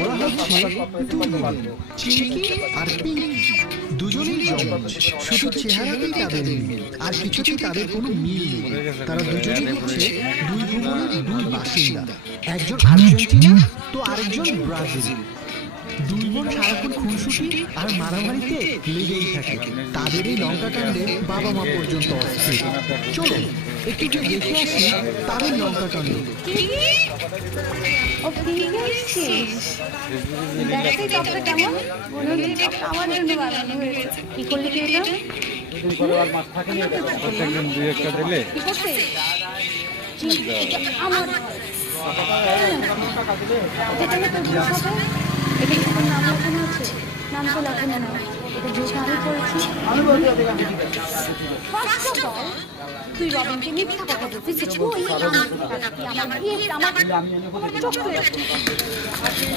ওরা হচ্ছে দুলদুল, চিংকি আর পিঙ্কি। দুজনেই জমজ, শুধু চেহারাতেই তাদের মিল, আর কিছুতেই তাদের কোনো মিল নেই। তারা দুজনেই হচ্ছে দুই ভুবনের দুই বাসিন্দা, একজন আর্জেন্টিনা তো আরেকজন ব্রাজিল। দুই বোন সারাক্ষণ খুনসুটি আর মারামারিতে লেগেই থাকে। তাদের এই লঙ্কাকাণ্ডে বাবা মা পর্যন্ত অস্থির। চলো একটু গিয়ে দেখে আসি তাদের লঙ্কাকাণ্ড। কি করলি কি এটা? প্রত্যেকদিন দুই একটা দিলে আমার যেটা না তোর বুঝ হবে, এটা কি তোর নাম লেখানো আছে? নাম তো লেখানো না, এটা যেটা আমি করেছি। ফার্স্ট অফ অল তুই রবিনকে মিথ্যা কথা বলছিস যে তুই আমার বিয়ে আমার চোখ